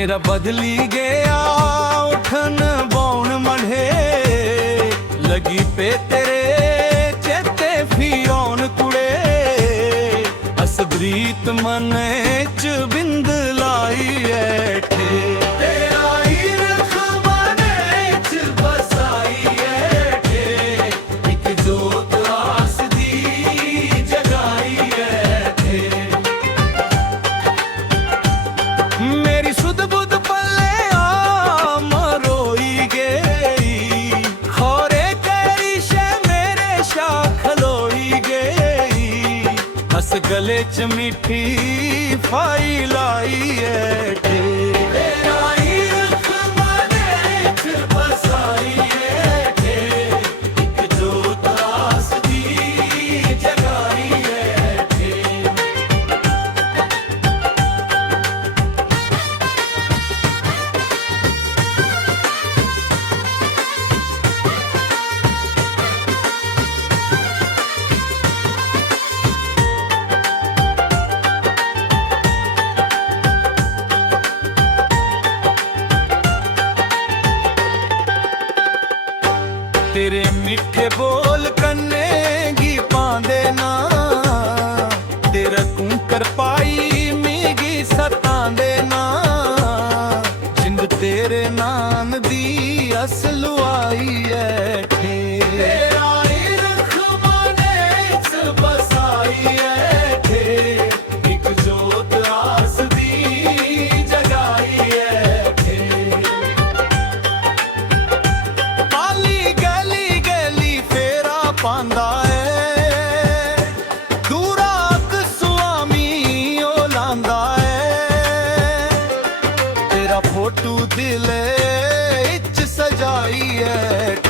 मेरा बदली गया उठन बौन मढ़े लगी पे तेरे चेते भी औन कुड़े असब्रीत मन च बिंद लाई ऐठे तेरा ईरख मन च बसाई ऐठे एक जोत आस दी जगाई ऐठे मेरी सुध बुध पले आ मरोई गई खोरे करी शे मेरे शाख खलोई गई हस गले च मीठी फाई लाई ऐठे तेरा ईरख मन च बसाई ऐठे एक जोत आस दी जगाई ऐठे तेरे मिठे बोल कन्ने गी पांदे ना तेरा कुंकर पाई मिगी सतांदे ना जिंद तेरे नान दी असलु आई ऐठे तेरा ईरख मने च बसाई ऐठे एक जोत आस दी जगाई ऐठे पांदा है दूरा स्वामी ओ लांदा है तेरा फोटू दिले इच सजाई है।